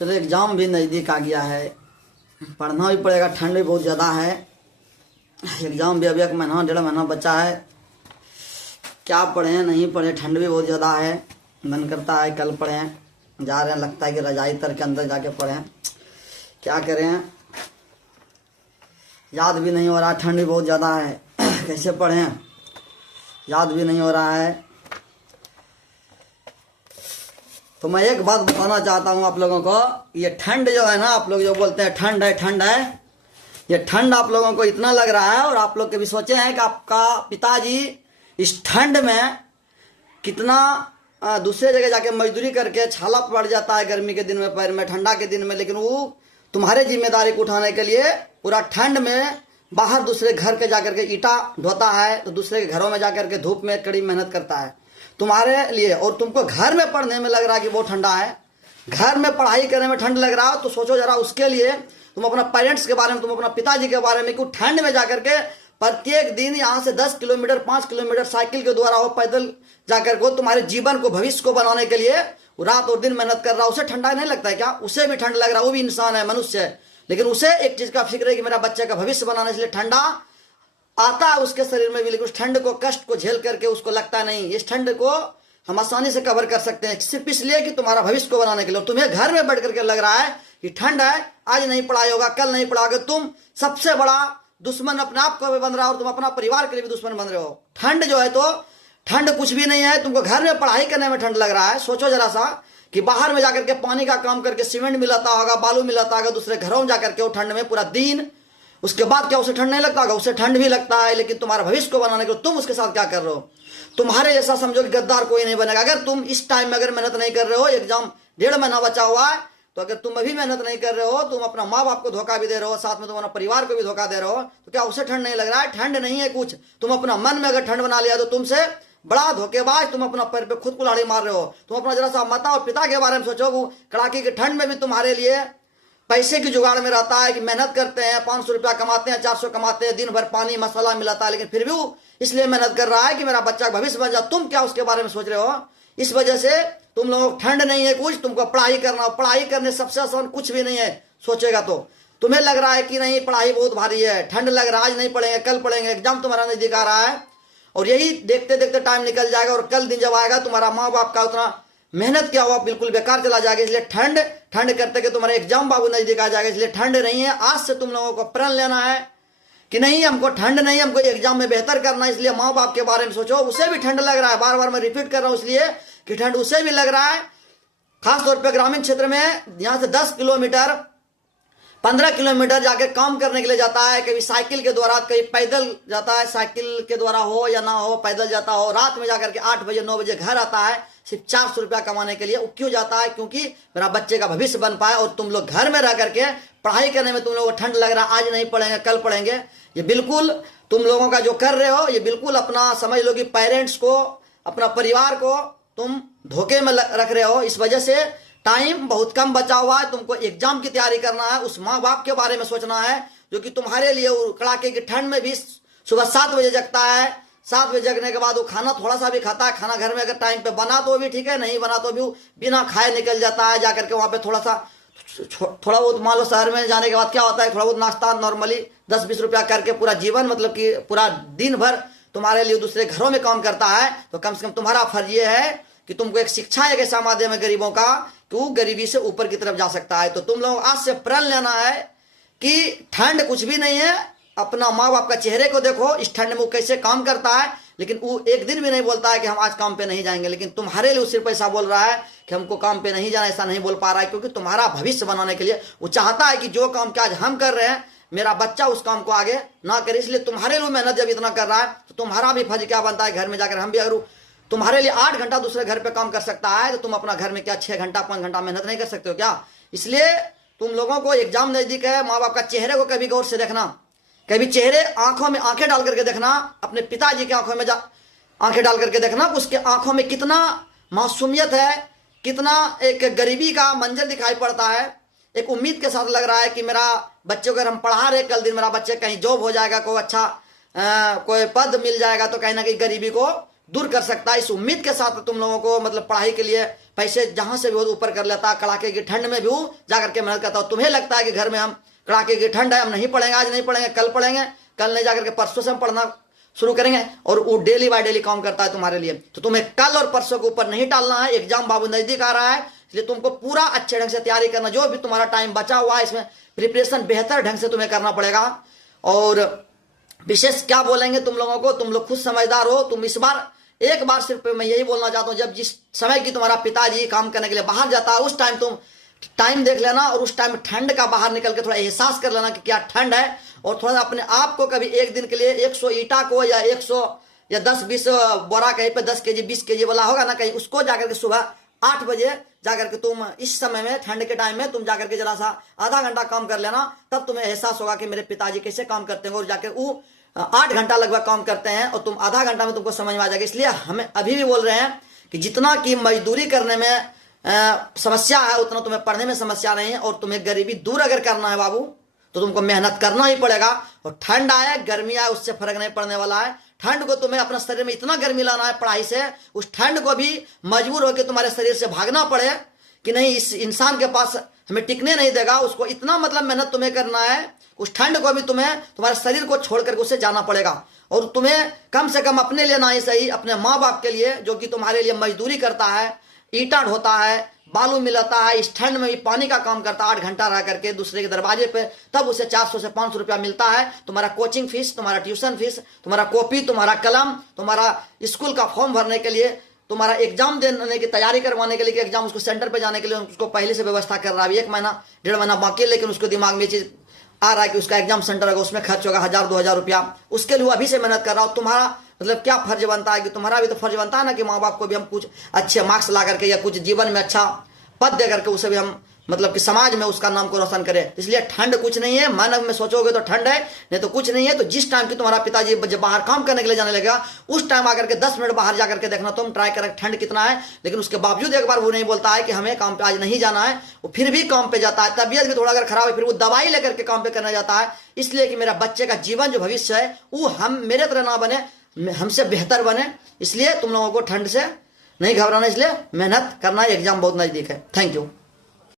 चलो एग्ज़ाम भी नज़दीक आ गया है, पढ़ना भी पड़ेगा, ठंड भी बहुत ज़्यादा है। एग्ज़ाम भी अभी 1 महीना 1.5 महीना बचा है। क्या पढ़ें नहीं पढ़ें, ठंड भी बहुत ज़्यादा है। मन करता है कल पढ़ें, जा रहे हैं, लगता है कि रजाई तर के अंदर जाके पढ़ें। क्या करें, याद भी नहीं हो रहा, ठंड भी बहुत ज़्यादा है। कैसे पढ़ें, याद भी नहीं हो रहा है। तो मैं एक बात बताना चाहता हूँ आप लोगों को, ये ठंड जो है ना, आप लोग जो बोलते हैं ठंड है, ये ठंड आप लोगों को इतना लग रहा है, और आप लोग कभी सोचे हैं कि आपका पिताजी इस ठंड में कितना दूसरे जगह जाके मजदूरी करके छाला पड़ जाता है गर्मी के दिन में, पैर में, ठंडा के दिन में, लेकिन वो तुम्हारे जिम्मेदारी को उठाने के लिए पूरा ठंड में बाहर दूसरे घर के जाकर के ईटा ढोता है, तो दूसरे के घरों में जाकर के धूप में कड़ी मेहनत करता है तुम्हारे लिए। और तुमको घर में पढ़ने में लग रहा है कि बहुत ठंडा है, घर में पढ़ाई करने में ठंड लग रहा हो, तो सोचो जरा उसके लिए तुम अपना पेरेंट्स के बारे में, तुम अपना पिताजी के बारे में, कि ठंड में जाकर के प्रत्येक दिन यहाँ से 10 किलोमीटर 5 किलोमीटर साइकिल के द्वारा हो, पैदल जाकर को तुम्हारे जीवन को, भविष्य को बनाने के लिए रात और दिन मेहनत कर रहा है। उसे ठंडा नहीं लगता है क्या? उसे भी ठंड लग रहा है, वो भी इंसान है, मनुष्य है, लेकिन उसे एक चीज का फिक्र है कि मेरा बच्चे का भविष्य बनाने के लिए ठंडा आता है उसके शरीर में भी, लेकिन उस ठंड को, कष्ट को झेल करके उसको लगता नहीं इस ठंड को हम आसानी से कवर कर सकते हैं, सिर्फ इसलिए कि तुम्हारा भविष्य को बनाने के लिए। और तुम्हें घर में बैठ करके लग रहा है कि ठंड है, आज नहीं पढ़ाई होगा, कल नहीं पढ़ाओगे, तुम सबसे बड़ा दुश्मन अपने आप को भी बन रहा हो और तुम अपना परिवार के लिए भी दुश्मन बन रहे हो। ठंड जो है, तो ठंड कुछ भी नहीं है, तुमको घर में पढ़ाई करने में ठंड लग रहा है। सोचो जरा सा कि बाहर में जाकर के पानी का काम करके सीमेंट मिलाता होगा, बालू मिलाता होगा, दूसरे घरों में जाकर के वो ठंड में पूरा दिन, उसके बाद क्या उसे ठंड नहीं लगता होगा? उसे ठंड भी लगता है, लेकिन तुम्हारा भविष्य को बनाने के लिए तुम उसके साथ क्या कर रहे हो? तुम्हारे जैसा समझो कि गद्दार कोई नहीं बनेगा। अगर तुम इस टाइम में अगर मेहनत नहीं कर रहे हो, एग्जाम 1.5 महीना बचा हुआ है, तो अगर तुम अभी मेहनत नहीं कर रहे हो, तुम अपना माँ बाप को धोखा भी दे रहे हो, साथ में तुम अपना परिवार को भी धोखा दे रहे हो, तो क्या उसे ठंड नहीं लग रहा है? ठंड नहीं है कुछ, तुम अपना मन में अगर ठंड बना लिया तो तुमसे बड़ा धोखेबाज, तुम अपना पैर पे खुद कुल्हाड़ी मार रहे हो। तुम अपना जरा सा माता और पिता के बारे में सोचो, कड़ाके की ठंड में भी तुम्हारे लिए पैसे की जुगाड़ में रहता है कि मेहनत करते हैं, 500 रुपया कमाते हैं, 400 कमाते हैं, दिन भर पानी मसाला मिलाता है, लेकिन फिर भी वो इसलिए मेहनत कर रहा है कि मेरा बच्चा भविष्य बन जाए। तुम क्या उसके बारे में सोच रहे हो? इस वजह से तुम लोगों को ठंड नहीं है कुछ, तुमको पढ़ाई करना, पढ़ाई करने सबसे आसान कुछ भी नहीं है। सोचेगा तो तुम्हें लग रहा है कि नहीं पढ़ाई बहुत भारी है, ठंड लग रहा है, आज नहीं पढ़ेंगे कल पढ़ेंगे, एग्जाम तुम्हारा नजदीक आ रहा है, और यही देखते देखते टाइम निकल जाएगा, और कल दिन जब आएगा तुम्हारा माँ बाप का उतना मेहनत क्या हुआ बिल्कुल बेकार चला जाएगा। इसलिए ठंड करते कि तुम्हारे एग्जाम बाबू नजदीक आ जाएगा, इसलिए ठंड नहीं है। आज से तुम लोगों को प्रण लेना है कि नहीं, हमको ठंड नहीं, हमको एग्जाम में बेहतर करना है। इसलिए माँ बाप के बारे में सोचो, उसे भी ठंड लग रहा है, बार बार मैं रिपीट कर रहा हूँ इसलिए कि ठंड उसे भी लग रहा है। खासतौर पर ग्रामीण क्षेत्र में यहाँ से 10 किलोमीटर 15 किलोमीटर जाके काम करने के लिए जाता है, कभी साइकिल के द्वारा, कभी पैदल जाता है, साइकिल के द्वारा हो या ना हो, पैदल जाता हो, रात में जाकर के 8 बजे 9 बजे घर आता है, सिर्फ 400 रुपया कमाने के लिए। वो क्यों जाता है? क्योंकि मेरा बच्चे का भविष्य बन पाए। और तुम लोग घर में रह करके पढ़ाई करने में तुम लोगों को ठंड लग रहा है, आज नहीं पढ़ेंगे कल पढ़ेंगे, ये बिल्कुल तुम लोगों का जो कर रहे हो, ये बिल्कुल अपना समझ लो कि पेरेंट्स को, अपना परिवार को तुम धोखे में रख रहे हो। इस वजह से टाइम बहुत कम बचा हुआ है, तुमको एग्जाम की तैयारी करना है, उस माँ बाप के बारे में सोचना है जो कि तुम्हारे लिए कड़ाके की ठंड में भी सुबह 7 बजे जगता है, 7 बजे जगने के बाद वो खाना थोड़ा सा भी खाता है। खाना घर में अगर टाइम पे बना तो भी ठीक है, नहीं बना तो भी बिना खाए निकल जाता है, जाकर के वहाँ पे थोड़ा बहुत, मान लो शहर में जाने के बाद क्या होता है, थोड़ा बहुत नाश्ता नॉर्मली 10-20 रुपया करके पूरा जीवन, मतलब कि पूरा दिन भर तुम्हारे लिए दूसरे घरों में काम करता है। तो कम से कम तुम्हारा फर्ज ये है कि तुमको एक शिक्षा, एक ऐसा माध्यम है गरीबों का कि वो गरीबी से ऊपर की तरफ जा सकता है। तो तुम लोग आज से प्रण लेना है कि ठंड कुछ भी नहीं है। अपना माँ बाप का चेहरे को देखो, इस ठंड में वो कैसे काम करता है, लेकिन वो एक दिन भी नहीं बोलता है कि हम आज काम पे नहीं जाएंगे, लेकिन तुम्हारे लिए सिर्फ ऐसा बोल रहा है कि हमको काम पे नहीं जाना, ऐसा नहीं बोल पा रहा है, क्योंकि तुम्हारा भविष्य बनाने के लिए वो चाहता है कि जो काम के आज हम कर रहे हैं, मेरा बच्चा उस काम को आगे ना करे। इसलिए तुम्हारे लिए मेहनत जब इतना कर रहा है, तो तुम्हारा भी फर्ज क्या बनता है, घर में जाकर हम भी अगर तुम्हारे लिए 8 घंटा दूसरे घर पे काम कर सकता है, तो तुम अपना घर में क्या 6 घंटा 5 घंटा मेहनत नहीं कर सकते हो क्या? इसलिए तुम लोगों को एग्जाम नजदीक है, माँ बाप का चेहरे को कभी गौर से देखना, कभी चेहरे आंखों में आंखें डाल करके देखना, अपने पिताजी के आंखों में आंखें डाल करके देखना, उसके आंखों में कितना मासूमियत है, कितना एक गरीबी का मंजर दिखाई पड़ता है। एक उम्मीद के साथ लग रहा है कि मेरा बच्चों को अगर हम पढ़ा रहे, कल दिन मेरा बच्चे कहीं जॉब हो जाएगा, कोई अच्छा कोई पद मिल जाएगा, तो कहीं ना कहीं गरीबी को दूर कर सकता है। इस उम्मीद के साथ तुम लोगों को मतलब पढ़ाई के लिए पैसे जहां से भी हो ऊपर कर लेता है, कड़ाके की ठंड में भी वो जाकर के मेहनत करता है। तुम्हें लगता है कि घर में हम कड़ाके की ठंड है, हम नहीं पढ़ेंगे, आज नहीं पढ़ेंगे, कल नहीं जाकर के परसों से हम पढ़ना शुरू करेंगे, और वो डेली बाय डेली काम करता है तुम्हारे लिए। तो तुम्हें कल और परसों के ऊपर नहीं टालना है। एग्जाम बाबू नजदीक आ रहा है, इसलिए तुमको पूरा अच्छे ढंग से तैयारी करना। जो भी तुम्हारा टाइम बचा हुआ है इसमें प्रिपरेशन बेहतर ढंग से तुम्हें करना पड़ेगा। और विशेष क्या बोलेंगे तुम लोगों को, तुम लोग खुद समझदार हो। तुम इस बार एक बार सिर्फ मैं यही बोलना चाहता हूं, जब जिस समय की तुम्हारा पिताजी काम करने के लिए बाहर जाता है उस टाइम तुम टाइम देख लेना, और उस टाइम ठंड का बाहर निकल के थोड़ा एहसास कर लेना कि क्या ठंड है। और थोड़ा अपने आप को कभी एक दिन के लिए 100 ईटा को या 100 या 10-20 बोरा कहीं पे 10 केजी 20 केजी वाला होगा ना कहीं, उसको जाकर के सुबह 8 बजे जाकर के तुम इस समय में ठंड के टाइम में तुम जाकर के जरा सा आधा घंटा काम कर लेना। तब तुम्हें एहसास होगा कि मेरे पिताजी कैसे काम करते हैं, और जाकर वो 8 घंटा लगभग काम करते हैं और तुम आधा घंटा में तुमको समझ में आ जाएगा। इसलिए हमें अभी भी बोल रहे हैं कि जितना की मजदूरी करने में समस्या है उतना तुम्हें पढ़ने में समस्या नहीं है। और तुम्हें गरीबी दूर अगर करना है बाबू तो तुमको मेहनत करना ही पड़ेगा। और ठंड आए गर्मी आए उससे फर्क नहीं पड़ने वाला है। ठंड को तुम्हें अपने शरीर में इतना गर्मी लाना है पढ़ाई से, उस ठंड को भी मजबूर होकर तुम्हारे शरीर से भागना पड़े कि नहीं इस इंसान के पास हमें टिकने नहीं देगा, उसको इतना मतलब मेहनत तुम्हें करना है। उस ठंड को भी तुम्हें तुम्हारे शरीर को छोड़ करके उससे जाना पड़ेगा। और तुम्हें कम से कम अपने लिए ना ही सही, अपने माँ बाप के लिए जो कि तुम्हारे लिए मजदूरी करता है, ईटा ढोता है, बालू मिलाता है, इस ठंड में भी पानी का काम करता है 8 घंटा रह करके दूसरे के दरवाजे पे, तब उसे 400 से 500 रुपया मिलता है। तुम्हारा कोचिंग फीस, तुम्हारा ट्यूशन फीस, तुम्हारा कॉपी, तुम्हारा कलम, तुम्हारा स्कूल का फॉर्म भरने के लिए, तुम्हारा एग्जाम देने की तैयारी करवाने के लिए, एग्जाम उसको सेंटर पे जाने के लिए उसको पहले से व्यवस्था कर रहा है। 1 महीना 1.5 महीना बाकी है, लेकिन उसको दिमाग में ये चीज आ रहा है कि उसका एग्जाम सेंटर होगा, उसमें खर्च होगा 1000-2000 रुपया, उसके लिए अभी से मेहनत कर रहा हो। तुम्हारा मतलब क्या फर्ज बनता है कि तुम्हारा भी तो फर्ज बनता है ना कि माँ बाप को भी हम कुछ अच्छे मार्क्स ला करके या कुछ जीवन में अच्छा पद दे करके उसे भी हम मतलब कि समाज में उसका नाम को रोशन करें। इसलिए ठंड कुछ नहीं है, मन में सोचोगे तो ठंड है, नहीं तो कुछ नहीं है। तो जिस टाइम की तुम्हारा पिताजी जब बाहर काम करने के लिए जाने लगेगा उस टाइम आकर के 10 मिनट बाहर जाकर के देखना, तुम ट्राई कर ठंड कितना है। लेकिन उसके बावजूद एक बार वो नहीं बोलता है कि हमें काम पे आज नहीं जाना है, वो फिर भी काम पे जाता है। तबीयत भी थोड़ा अगर खराब है फिर वो दवाई लेकर के काम पे करने जाता है, इसलिए कि मेरा बच्चे का जीवन जो भविष्य है वो हम मेरे तरह ना बने, हमसे बेहतर बने। इसलिए तुम लोगों को ठंड से नहीं घबराना, इसलिए मेहनत करना, एग्जाम बहुत नजदीक है। Thank you.